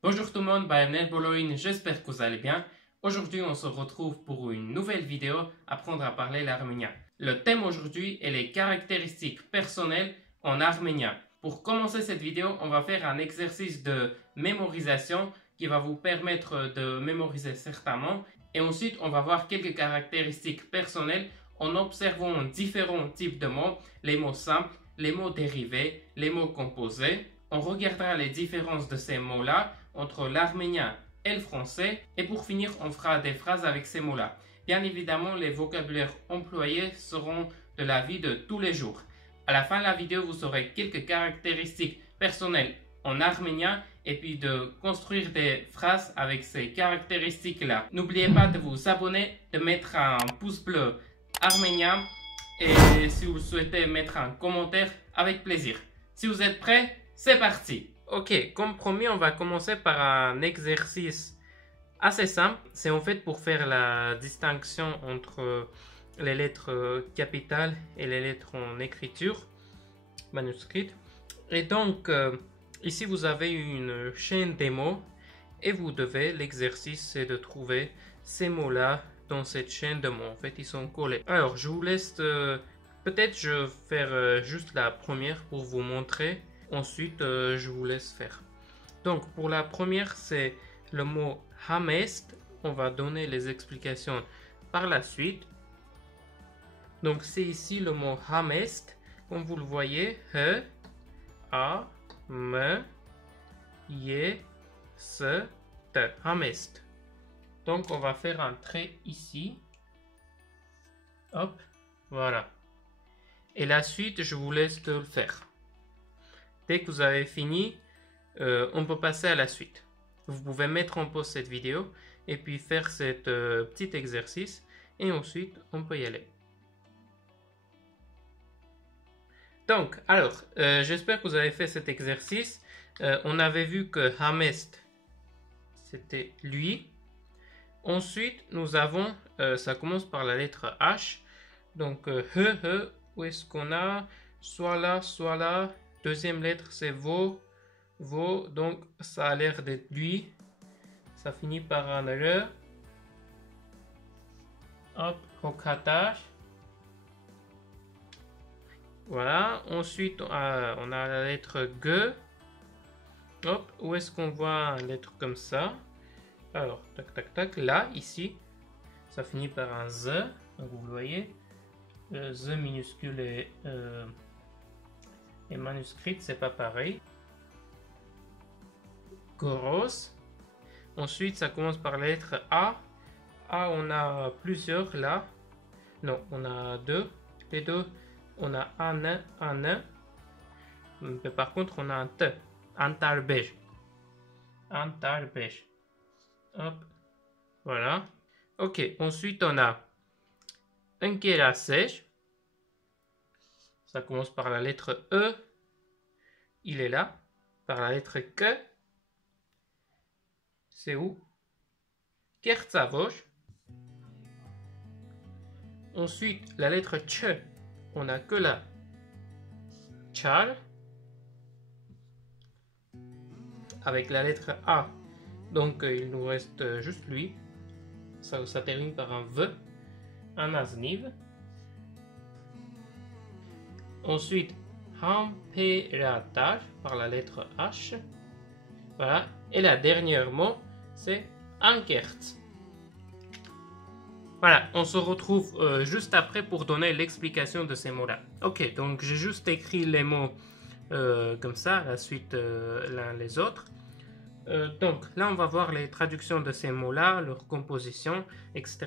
Bonjour tout le monde, bienvenue Boloin, j'espère que vous allez bien. Aujourd'hui, on se retrouve pour une nouvelle vidéo, apprendre à parler l'arménien. Le thème aujourd'hui est les caractéristiques personnelles en arménien. Pour commencer cette vidéo, on va faire un exercice de mémorisation qui va vous permettre de mémoriser certains mots. Et ensuite, on va voir quelques caractéristiques personnelles en observant différents types de mots, les mots simples, les mots dérivés, les mots composés. On regardera les différences de ces mots-là entre l'arménien et le français. Et pour finir, on fera des phrases avec ces mots-là. Bien évidemment, les vocabulaires employés seront de la vie de tous les jours. À la fin de la vidéo, vous aurez quelques caractéristiques personnelles en arménien et puis de construire des phrases avec ces caractéristiques-là. N'oubliez pas de vous abonner, de mettre un pouce bleu arménien et si vous souhaitez mettre un commentaire, avec plaisir. Si vous êtes prêts, c'est parti! Ok, comme promis, on va commencer par un exercice assez simple. C'est en fait pour faire la distinction entre les lettres capitales et les lettres en écriture manuscrite. Et donc, ici vous avez une chaîne des mots et vous devez, l'exercice c'est de trouver ces mots-là dans cette chaîne de mots. En fait, ils sont collés. Alors, je vous laisse, peut-être je vais faire juste la première pour vous montrer. Ensuite, je vous laisse faire. Donc, pour la première, c'est le mot hamest. On va donner les explications par la suite. Donc, c'est ici le mot hamest. Comme vous le voyez, he, a, me, ye, se, te. Hamest. Donc, on va faire un trait ici. Hop, voilà. Et la suite, je vous laisse de le faire. Dès que vous avez fini, on peut passer à la suite. Vous pouvez mettre en pause cette vidéo et puis faire cet petit exercice et ensuite on peut y aller. Donc, alors, j'espère que vous avez fait cet exercice. On avait vu que Hamest, c'était lui. Ensuite, nous avons, ça commence par la lettre H. Donc, he, où est-ce qu'on a? Soit là. Deuxième lettre, c'est vo. Donc ça a l'air d'être lui. Ça finit par un re. Hop, hokatash. Voilà. Ensuite, on a la lettre G. Hop, où est-ce qu'on voit une lettre comme ça? Alors, tac. Là, ici, ça finit par un Z. Donc vous le voyez. Le Z minuscule et manuscrite, c'est pas pareil. Goros. Ensuite, ça commence par la lettre A. A, on a plusieurs là. Non, on a deux. Les deux, on a un E. Mais par contre, on a un T. Antarbej. Hop. Voilà. Ok, ensuite, on a un Kerasej. Ça commence par la lettre E. Il est là. Par la lettre K. C'est où? Kertsavosh. Ensuite, la lettre Ch. On n'a que là. Char. Avec la lettre A. Donc, il nous reste juste lui. Ça termine par un V. Un Azniv. Ensuite, Hamperatar par la lettre H. Voilà. Et la dernière mot, c'est Ankert. Voilà, on se retrouve juste après pour donner l'explication de ces mots-là. Ok, donc j'ai juste écrit les mots comme ça, la suite l'un les autres. Donc là, on va voir les traductions de ces mots-là, leur composition, etc.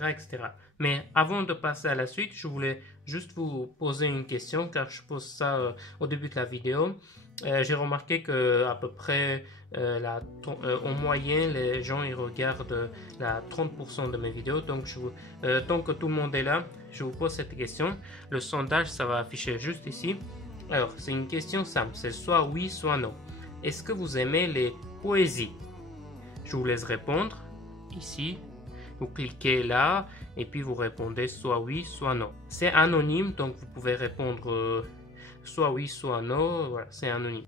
Mais avant de passer à la suite, je voulais juste vous poser une question, car je pose ça au début de la vidéo. J'ai remarqué que à peu près en moyenne, les gens ils regardent la 30% de mes vidéos. Donc, tant que tout le monde est là, je vous pose cette question. Le sondage, ça va afficher juste ici. Alors, c'est une question simple, c'est soit oui, soit non. Est-ce que vous aimez les poésies? Je vous laisse répondre ici. Vous cliquez là et puis vous répondez soit oui, soit non. C'est anonyme, donc vous pouvez répondre soit oui, soit non. Voilà, c'est anonyme.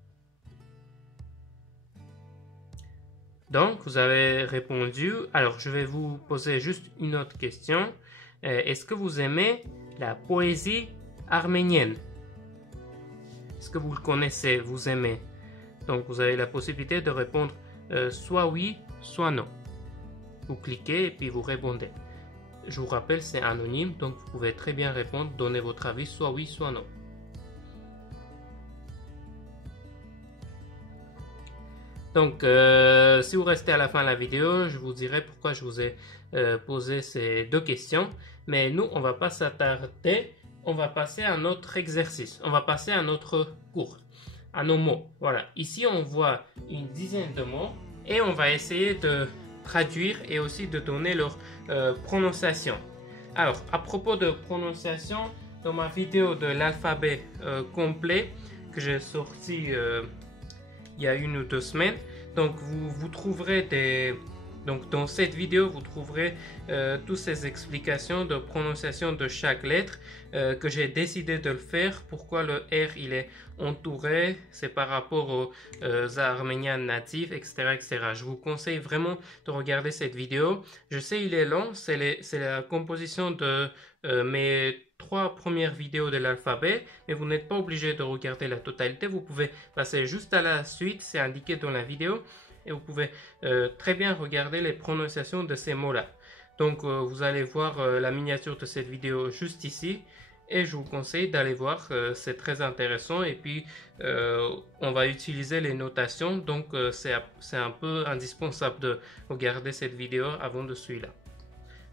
Donc, vous avez répondu. Alors, je vais vous poser juste une autre question. Est-ce que vous aimez la poésie arménienne? Est-ce que vous le connaissez, vous aimez? Donc, vous avez la possibilité de répondre soit oui, soit non. Vous cliquez et puis vous répondez. Je vous rappelle, c'est anonyme, donc vous pouvez très bien répondre, donner votre avis, soit oui, soit non. Donc, si vous restez à la fin de la vidéo, je vous dirai pourquoi je vous ai posé ces deux questions. Mais nous, on ne va pas s'attarder, on va passer à notre exercice. On va passer à notre cours, à nos mots. Voilà, ici on voit une dizaine de mots et on va essayer de traduire et aussi de donner leur prononciation. Alors, à propos de prononciation, dans ma vidéo de l'alphabet complet que j'ai sorti il y a 1 ou 2 semaines, donc vous trouverez donc dans cette vidéo vous trouverez toutes ces explications de prononciation de chaque lettre que j'ai décidé de le faire. Pourquoi le R il est entouré, c'est par rapport aux Arméniens natifs, etc., etc. Je vous conseille vraiment de regarder cette vidéo. Je sais il est long, c'est la composition de mes 3 premières vidéos de l'alphabet, mais vous n'êtes pas obligé de regarder la totalité. Vous pouvez passer juste à la suite, c'est indiqué dans la vidéo, et vous pouvez très bien regarder les prononciations de ces mots-là. Donc vous allez voir la miniature de cette vidéo juste ici, et je vous conseille d'aller voir, c'est très intéressant. Et puis on va utiliser les notations, donc c'est un peu indispensable de regarder cette vidéo avant de celui-là.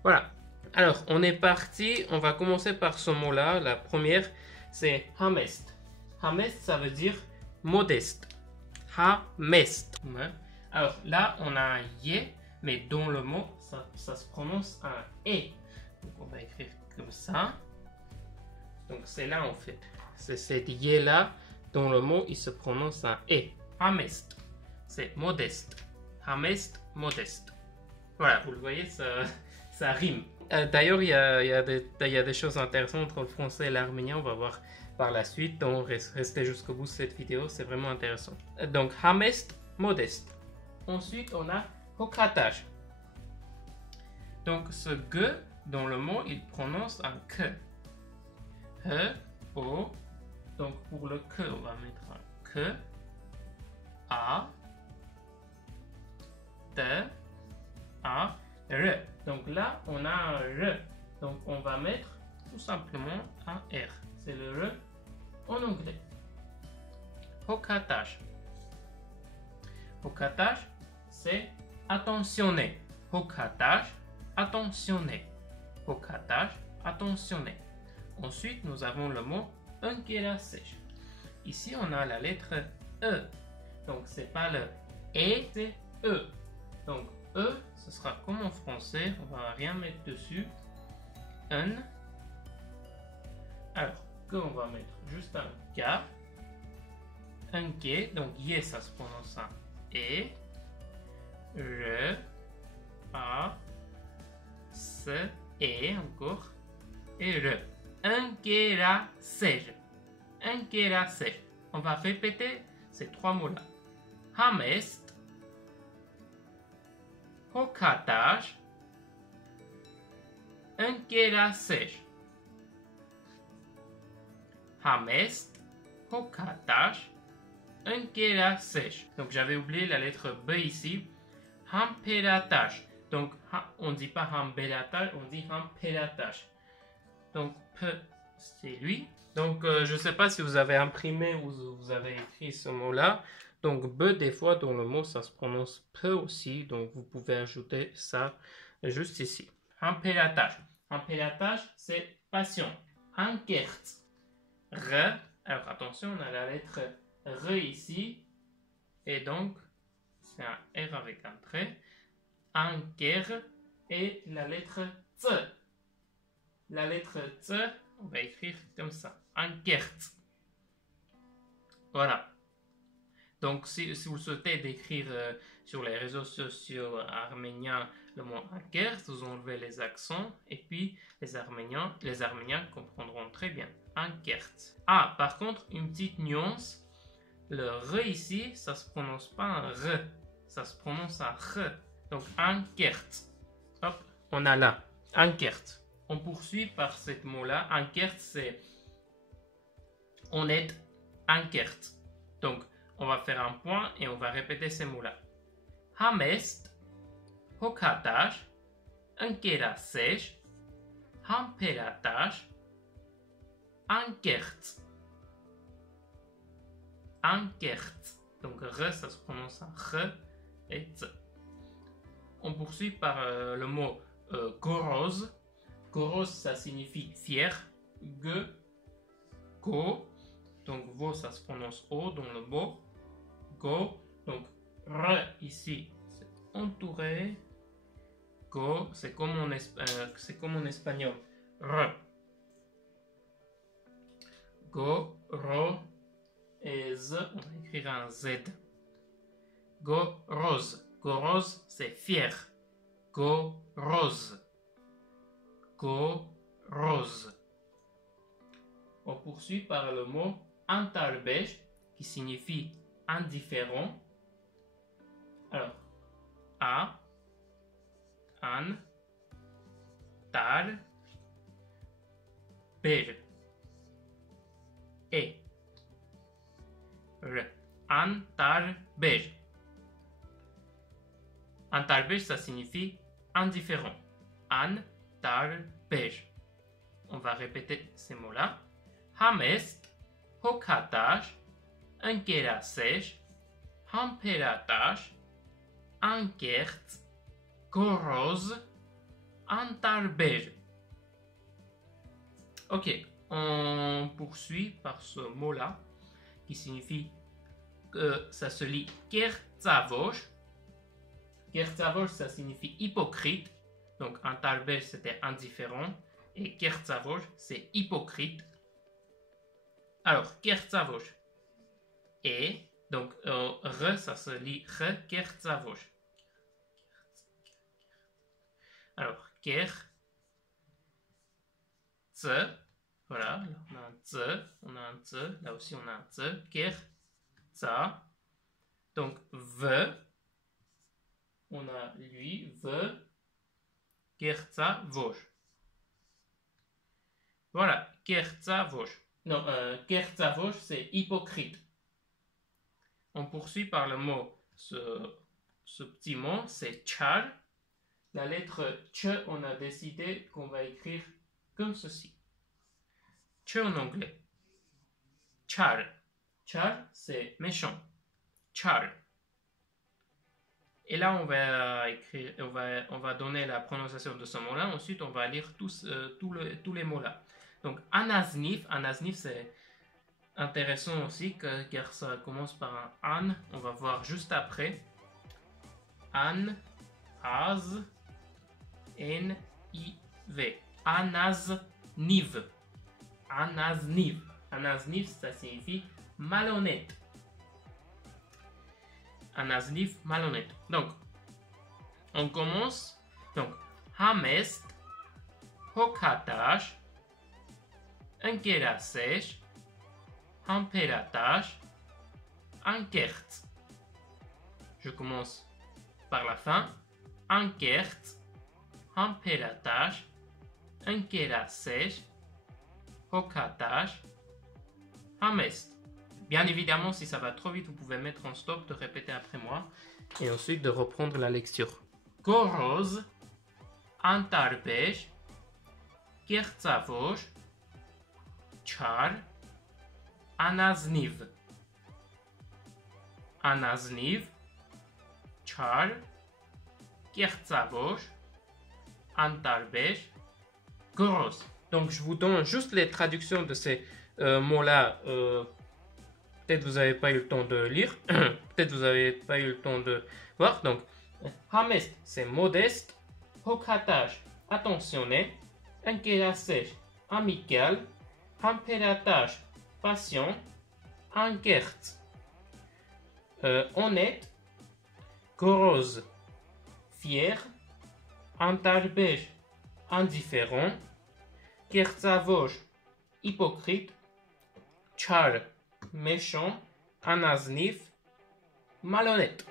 Voilà. Alors, on est parti. On va commencer par ce mot-là. La première, c'est hamest. Hamest, ça veut dire modeste. Hamest. Alors, là, on a un yé, mais dans le mot, ça se prononce un et. Donc, on va écrire comme ça. Donc, c'est là, en fait. C'est cet yé-là. Dans le mot, il se prononce un et. Hamest. C'est modeste. Hamest, modeste. Voilà, vous le voyez, ça rime. D'ailleurs, il y a des choses intéressantes entre le français et l'arménien. On va voir par la suite. Donc, restez jusqu'au bout de cette vidéo. C'est vraiment intéressant. Donc, hamest, modeste. Ensuite, on a hokratage. Donc, ce G dans le mot, il prononce un K. H, O. Donc, pour le K, on va mettre un K. A. T. A. R. Donc là, on a un R. Donc on va mettre tout simplement un R. C'est le R en anglais. Hokratage. Hokratage, c'est attentionné. Hokratage, attentionné. Hokratage, attentionné. Ensuite, nous avons le mot enkerasej. Ici, on a la lettre E. Donc, c'est pas le E, c'est E. Donc, E, ce sera comme en français, on va rien mettre dessus. Un. Alors, que on va mettre juste un K. Un K, donc Y, ça se prononce un E. R. A. S. E, encore. Et R. Enkerasej. Enkerasej. On va répéter ces 3 mots-là. Hamest. Hokratage, enkerasej. Hamest, hokratage, enkerasej. Donc j'avais oublié la lettre B ici. Hamperatage. Donc on ne dit pas hamberatage, on dit hamperatage. Donc P, c'est lui. Donc je ne sais pas si vous avez imprimé ou vous avez écrit ce mot-là. Donc, B, des fois, dans le mot, ça se prononce P aussi. Donc, vous pouvez ajouter ça juste ici. Hamperatage. Hamperatage, c'est passion. Ankert. R. Alors, attention, on a la lettre R ici. Et donc, c'est un R avec un trait. Anker. Et la lettre T. La lettre T, on va écrire comme ça. Ankert. Voilà. Donc, si vous souhaitez décrire sur les réseaux sociaux arméniens le mot Ankert, vous enlevez les accents et puis les Arméniens comprendront très bien. Ankert. Ah, par contre, une petite nuance. Le R ici, ça ne se prononce pas un R. ça se prononce à R. Donc, ankert. Hop, on a là, ankert. On poursuit par ce mot-là. Ankert, c'est on est ankert. Donc, on va faire un point et on va répéter ces mots-là. Hamest, hokatash, ankerasesh, hamperatash, ankert. Ankert. Donc, R, ça se prononce en R et T. On poursuit par le mot goroz. Goroz, ça signifie fier. G, go. Donc, vo, ça se prononce O dans le mot. Go. Donc, R ici, c'est entouré. Go, c'est comme en espagnol. R. Go, ro. Et Z, on va écrire un Z. Goroz. Goroz, c'est fier. Goroz. Goroz. On poursuit par le mot antarbesh, qui signifie indifférent. Alors, a, an, tar, ber, e. Antarbesh. Antarbesh, ça signifie indifférent. Antarbesh. On va répéter ces mots-là. Hamest, hokatash, ankerasesh, hamperatash, ankert, goroz, antarbesh. Ok, on poursuit par ce mot-là, qui signifie que ça se lit kertzavosh. Kertzavosh, ça signifie hypocrite. Donc, antarbesh, c'était indifférent. Et kertzavosh, c'est hypocrite. Alors, kertzavosh. Et, donc, re, ça se lit re, kertzavosh. Alors, ker, tse. Voilà, on a un tse, on a un tse, là aussi on a un tse, ker, tsa. Donc, ve, on a lui, ve, kertzavosh. Voilà, kertzavosh. Non, kertzavosh, c'est hypocrite. On poursuit par le mot, ce petit mot, c'est char. La lettre ch, on a décidé qu'on va écrire comme ceci. Ch en anglais. Char. Char, c'est méchant. Char. Et là, on va écrire, on va donner la prononciation de ce mot-là. Ensuite, on va lire tous les mots-là. Donc, anaznif. Anaznif, c'est intéressant aussi car ça commence par un an. On va voir juste après. An, az, n, i, v. Anazniv. Anazniv. Anazniv, ça signifie malhonnête. Anazniv, malhonnête. Donc, on commence. Donc, hamest, hokatash, ankerasesh, hamperatash, ankert. Je commence par la fin. Ankert, hamperatash, ankerasesh, hokatash, hamest. Bien évidemment, si ça va trop vite, vous pouvez mettre en stop, de répéter après moi et ensuite de reprendre la lecture. Goroz, antarbesh, kertzavosh, char, anazniv. Anazniv, char, kertzavosh, antarbesh, goroz. Donc, je vous donne juste les traductions de ces mots-là. Peut-être vous n'avez pas eu le temps de lire. Peut-être vous n'avez pas eu le temps de voir. Donc, hamest, c'est modeste. Hokatash, attentionné. Ankerasesh, amical. Hamperatash, patient. Ankert, honnête. Goroz, fier. Antarbesh, indifférent. Kertzavosh, hypocrite. Char, méchant. Anaznif, malhonnête.